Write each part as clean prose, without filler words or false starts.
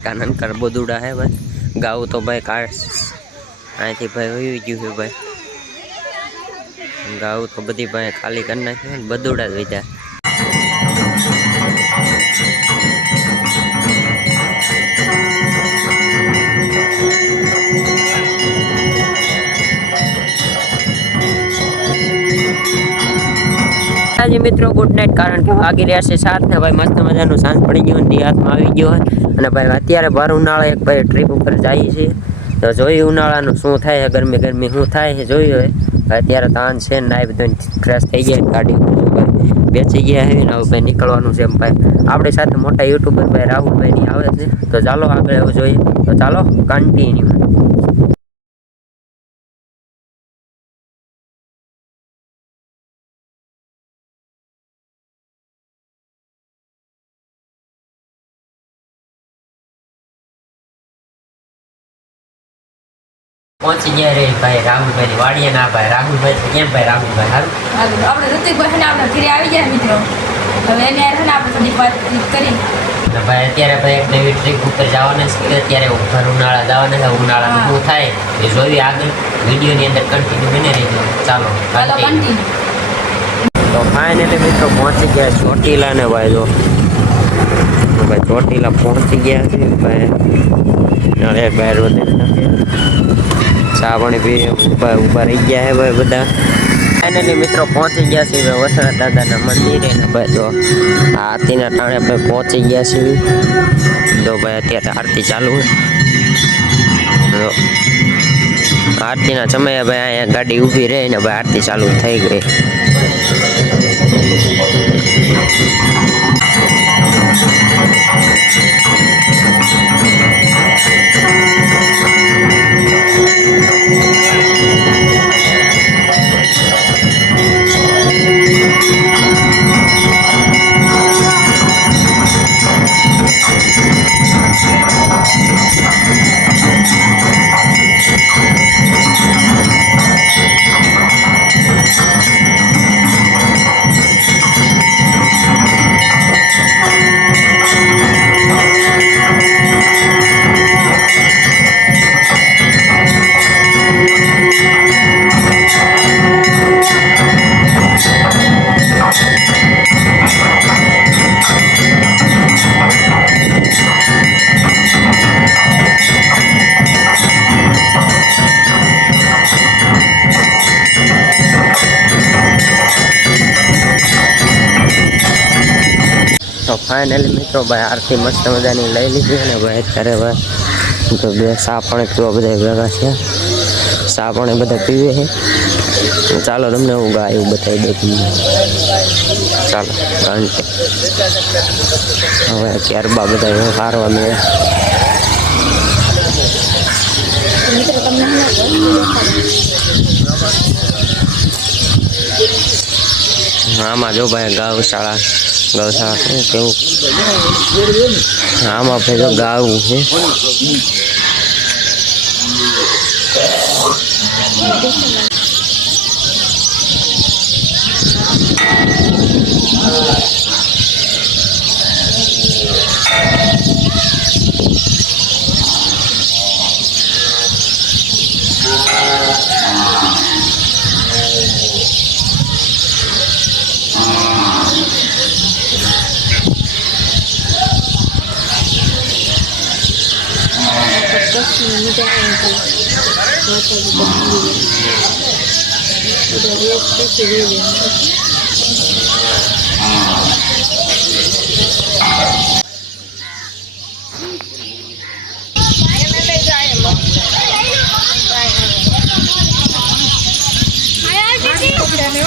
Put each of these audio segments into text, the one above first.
કાનન કર બધુડા હે ભાઈ ગાવું તો ભાઈ કાઢ અહીંથી ભાઈ હોઈ ગયું છે ભાઈ ગાવું તો બધી ભાઈ ખાલી કરી નાખ્યું ને બધુડા જ વિચાર આજે મિત્રો ગુડ નાઇટ કારણ કે વાગી રહ્યા છે 7 ને ભાઈ મસ્ત મજાનું સાંજ પડી ગયું ને હાથમાં આવી ગયો અને ભાઈ અત્યારે બાર ઉનાળા એક ભાઈ ટ્રીપ ઉપર જઈએ છીએ તો જોઈ ઉનાળાનું શું થાય ગરમી ગરમી શું થાય છે જોયું હવે અત્યારે તાન છે ને નાઈ બધું ફ્રેશ થઈ ગયા ગાડી બેસી ગયા છે ને હવે ભાઈ નીકળવાનું છે ભાઈ આપણી સાથે મોટા યુટ્યુબર ભાઈ રાહુલભાઈ ની આવે છે તો ચાલો આગળ એવું જોઈએ તો ચાલો કન્ટિન્યુ પહોંચી ગયા રે ભાઈ રાહુલભાઈ વાડીએ ના ભાઈ રાહુલભાઈ કેમ ભાઈ રાહુલભાઈ સારું આપણે ઋતિકભાઈ ને આપણે ઘરે આવી ગયા મિત્રો હવે એને ને આપણે થોડી વાતચીત કરી ને ભાઈ અત્યારે ભાઈ એક નવી ટ્રીપ ઉપર જવાના છે અત્યારે ભર ઉનાળા જવાના છે ઉનાળામાં શું થાય એ જોઈએ આગળ વિડીયોની અંદર કન્ટિન્યુ બને રહેજો ચાલો કન્ટિન્યુ તો ફાઇનલી મિત્રો પહોંચી ગયા ચોટીલા ને ભાઈ જો ભાઈ ચોટીલા પહોંચી ગયા છે ભાઈ નાળે બહાર વધે ચા પાણી પી ઊભા રહી ગયા છે ભાઈ બધા ફાઇનલી મિત્રો પહોંચી ગયા છીએ વસરા દાદાના મંદિરે ને ભાઈ જો આરતીના ટાણે ભાઈ પહોંચી ગયા છીએ તો ભાઈ અત્યારે આરતી ચાલુ આરતીના સમયે ભાઈ અહીંયા ગાડી ઊભી રહી ને ભાઈ આરતી ચાલુ થઈ ગઈ તો ફાઇનલી મિત્રો ભાઈ આરતી મસ્ત મજાની લઈ લીધી ને ભાઈ અત્યારે ભાઈ તો બે ચા પણ પીવા બધા ભેગા છે ચા પણ બધા પીવે છે ચાલો તમને હું ગાયું બતાવી દઉં તમને ચાલો કારણ કે હવે ત્યારબાદ બધા હારવા મળે આમાં જો ભાઈ ગૌશાળા કેવું આમાં ભાઈ તો ગાવું છે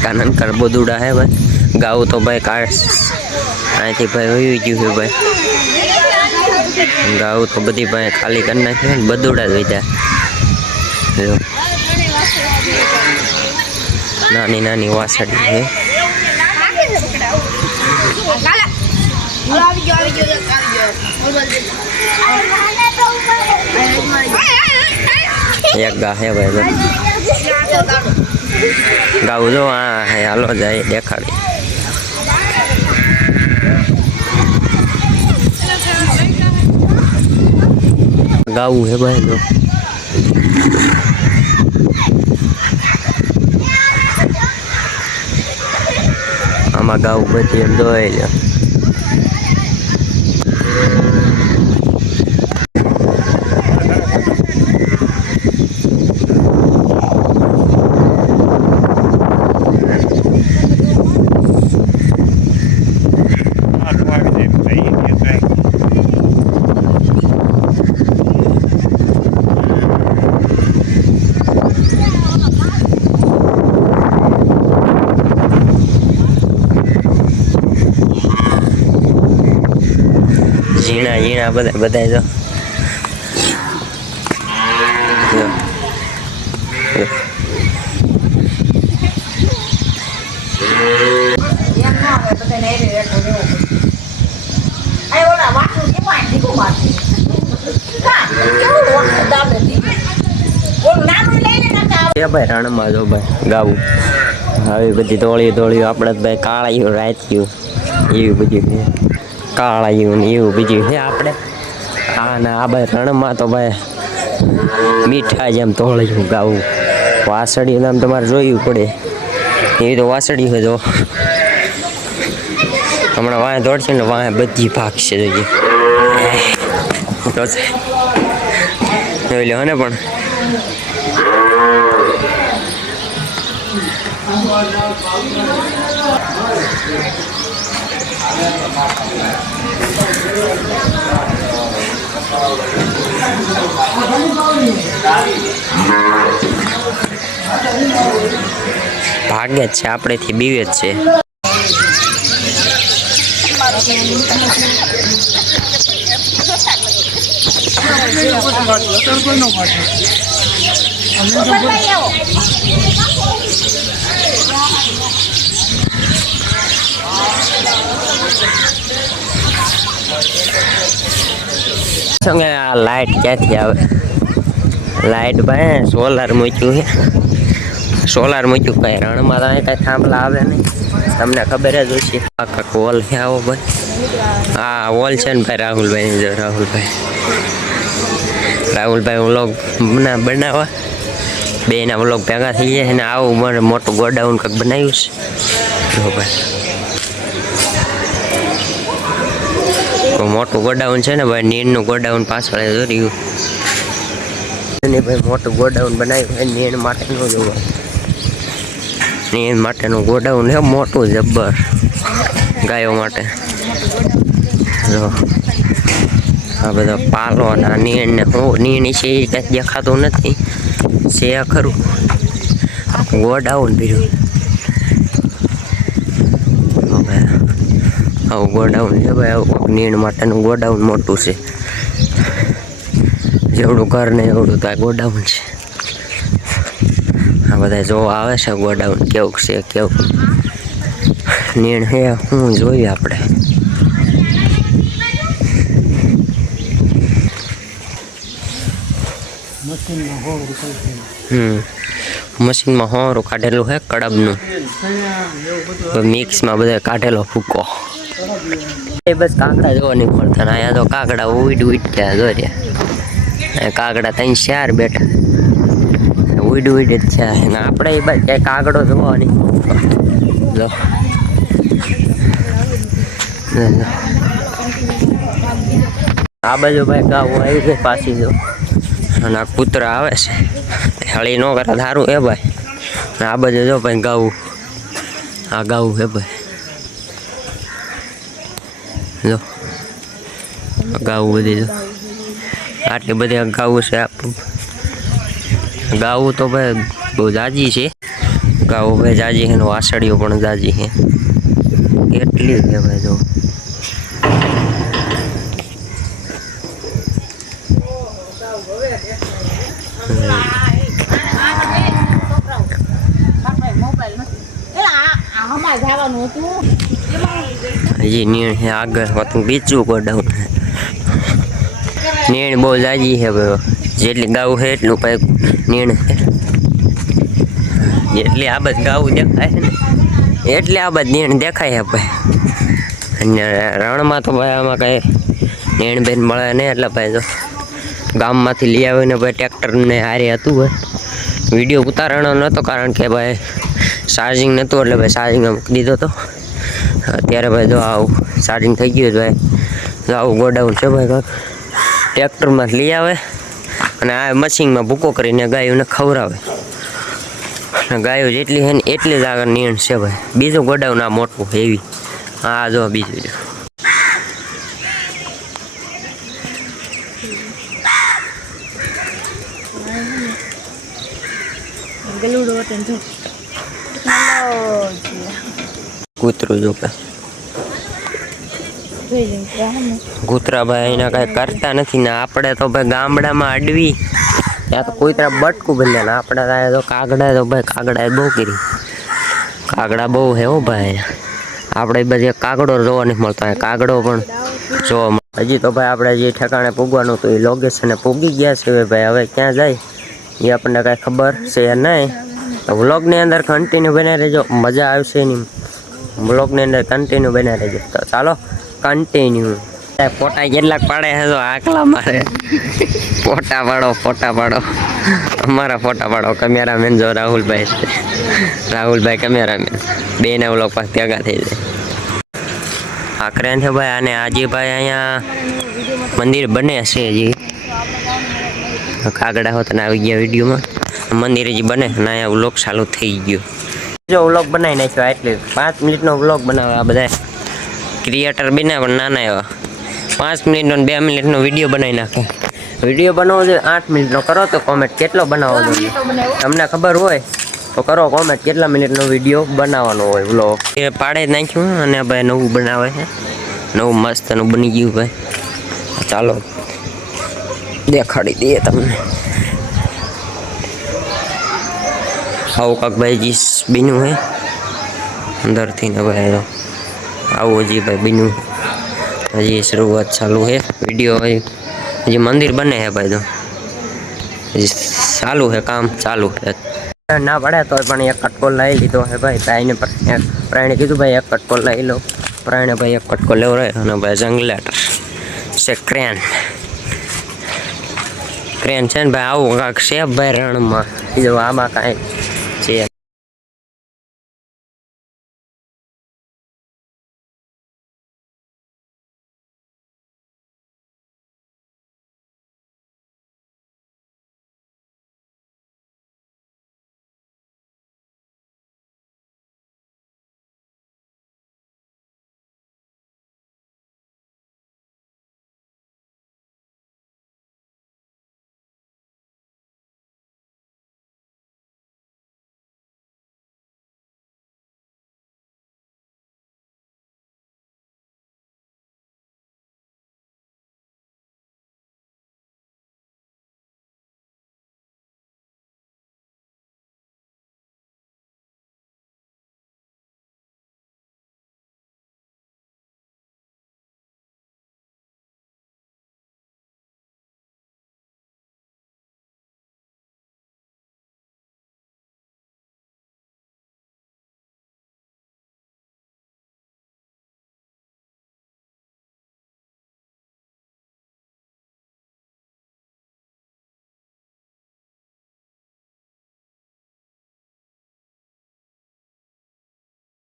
કાનન કર બધુડા હે ભાઈ ગાવું તો ભાઈ કાઢ અહીંથી ભાઈ હોઈ ગયું છે ભાઈ ગાવું તો બધી ભાઈ ખાલી કરી નાખ્યું ને બધુડા જ વિચાર નાની નાની વાસળી છે એક ગા હે ભાઈ ગાવું જો હા હે હાલો જાય દેખાડી ગાવું હે ભાઈ તો આમાં ગાવું બધી એમ જોઈ લો. ઝીણા ઝીણા બધા જો ભાઈ રણમાં જો ભાઈ ગાવું આવી બધી ધોળી આપણે ભાઈ કાળાયું રાત્યું એવી બધી કાળાયું ને એવું બીજું છે આપણે આ ને આ ભાઈ રણમાં તો ભાઈ મીઠા જેમ ધોળિયું ગાવું વાસળી નામ તમારે જોયું પડે એવી તો વાસળી હોય તો હમણાં વાંહે દોડશે ને વાંહે બધી ભાગશે જોઈએ જોઈ લો ને પણ ભાગે જ છે આપણેથી બીવે જ છે. આ લાઈટ ક્યાંથી આવે લાઈટ ભાઈ સોલાર મૂક્યું છે સોલાર મૂક્યું કઈ રણમાં તો કઈ થાંભલા આવે નહીં તમને ખબર જ હશે કાંક વોલ છે આવો ભાઈ હા વોલ છે ને ભાઈ રાહુલભાઈ વ્લોગ બનાવવા બેના વ્લોગ ભેગા થઈ જાય અને આવું મને મોટું ગોડાઉન કંઈક બનાવ્યું છે ભાઈ મોટું ગોડાઉન છે ને ભાઈ નીણનું ગોડાઉન પાછળ જોયું ભાઈ મોટું ગોડાઉન બનાવ્યું છે નીણ માટેનું જોવા નીણ માટેનું ગોડાઉન છે મોટું જબ્બર ગાયો માટે જો આ બધા પાલો ના નીણ ને નીણ છે એ કંઈ દેખાતું નથી છે ખરું ગોડાઉન પીર્યું આવું ગોડાઉન છે ભાઈ આવું નીણ માટેનું ગોડાઉન મોટું છે જેવડું ઘર ને એવડું તો આ ગોડાઉન છે આ બધા જોવા આવે છે ગોડાઉન કેવું છે કેવું નીણ હે હું જોઈએ આપણે મશીનમાં હોરું કાઢેલું છે કડબનું મિક્સમાં બધા કાઢેલો ફૂકો એ બસ કાંકડા જોવા નહીં મળતા અહીંયા તો કાંકડા ઉઈડ ગયા જો રહ્યા કાંકડા 3-4 બેઠા ઉઈડ જ છે ને આપણે એ બાદ ક્યાંય કાગડો જોવા નહીં જો આ બાજુ ભાઈ ગાવું આવી ગઈ પાછી જો અને આ કૂતરા આવે છે હળી ન કરે સારું હે ભાઈ આ બાજુ જો ભાઈ ગાવું આ ગાવું હે ભાઈ જો ગાવું બધી જો આટલી બધી ગાવું છે ગાવું તો ભાઈ બહુ જાજી છે ગાવું ભાઈ જાજી છે વાસળીઓ પણ જાજી છે કેટલી છે ભાઈ જો હજી નીણ છે આગળ હોતું બીજું ગોડાઉન નીણ બહુ જાજી છે ભાઈ જેટલી ગાવું છે એટલું ભાઈ નીણ છે જેટલી આ બધ ગાવું દેખાય છે ને એટલી આ બધ નીણ દેખાય છે ભાઈ અને રણમાં તો ભાઈ આમાં કઈ નીણ બેન મળે નહીં એટલે ભાઈ જો ગામમાંથી લઈ આવીને ભાઈ ટ્રેક્ટરને હારે હતું ભાઈ વિડીયો ઉતારવાનો નહોતો કારણ કે ભાઈ ચાર્જિંગ નહોતું એટલે ભાઈ ચાર્જિંગમાં મૂકી દીધો હતો અત્યારે ભાઈ જો આવું ચાર્જિંગ થઈ ગયું ભાઈ જો આવું ગોડાઉન છે ભાઈ કાંક ટ્રેક્ટરમાં લઈ આવે અને આ મશીનમાં ભૂકો કરીને ગાયોને ખવડાવે અને ગાયો જેટલી છે ને એટલી જ આગળ નીણ છે ભાઈ બીજું ગોડાઉન આ મોટું હેવી હા જો બીજું જો કૂતરું જો કે કૂતરા ભાઈ એના કાંઈ કરતા નથી ને આપણે તો ભાઈ ગામડામાં અડવી ત્યાં તો કૂતરા બટકું બને ને આપણે ત્યાં તો કાગડા તો ભાઈ કાગડા બહુ કરી કાગડા બહુ હે હો ભાઈ આપણે બધી કાગડો જોવા નથી મળતો કાગડો પણ જોવા મળે હજી તો ભાઈ આપણે જે ઠેકાણે પૂગવાનું હતું એ લોકેશને પૂગી ગયા છે ભાઈ હવે ક્યાં જાય એ આપણને કાંઈ ખબર છે નહીં તો વ્લોગની અંદર કન્ટિન્યુ બને રહેજો મજા આવશે એની વ્લોગની અંદર કન્ટિન્યુ બને રહેજો તો ચાલો કન્ટિન્યુ ફોટા કેટલાક પાડે છે તો આકલા મારે ફોટા પાડો અમારા ફોટા પાડો કેમેરામેન જો રાહુલભાઈ છે રાહુલભાઈ કેમેરામેન બેને વ્લોગ પાસે ભેગા થઈ જાય આ ક્રેન છે ભાઈ અને આજે ભાઈ અહીંયા મંદિર બને છે હજી કાગડા હોત ને આવી ગયા વિડીયોમાં મંદિર હજી બને અને અહીંયા વ્લોગ ચાલુ થઈ ગયો જો વ્લોગ બનાવી નાખ્યો એટલે 5 મિનિટનો વ્લોગ બનાવે આ બધા ક્રિએટર બન્યા પણ નાના એવા 5 મિનિટનો 2 મિનિટનો વિડીયો બનાવી નાખે વિડીયો બનાવવો જોઈએ 8 મિનિટનો કરો તો કોમેન્ટ કેટલો બનાવવો જોઈએ તમને ખબર હોય તો કરો કોમેન્ટ કેટલા મિનિટનો વિડીયો બનાવવાનો હોય વ્લોગ એ પાડે નાખ્યું અને ભાઈ નવું બનાવે છે નવું મસ્તનું બની ગયું ભાઈ ચાલો દેખાડી દઈએ તમને આવું કાંક ભાઈ જીસ બીનું હે અંદરથી ને ભાઈ આવું હજી ભાઈ બીનું હજી શરૂઆત ચાલુ છે વિડીયો હજી મંદિર બને છે ભાઈ તો હજી ચાલુ છે કામ ચાલુ છે ના પડે તો પણ એક કટકો લઈ લીધો હે ભાઈ પ્રાણી કીધું ભાઈ એક કટકો લઈ લો પ્રાણે ભાઈ એક કટકો લેવો રહે અને ભાઈ જંગલેટર છે ક્રેન છે ને ભાઈ આવું કાંક છે ભાઈ રણમાં કીધું આમાં કાંઈ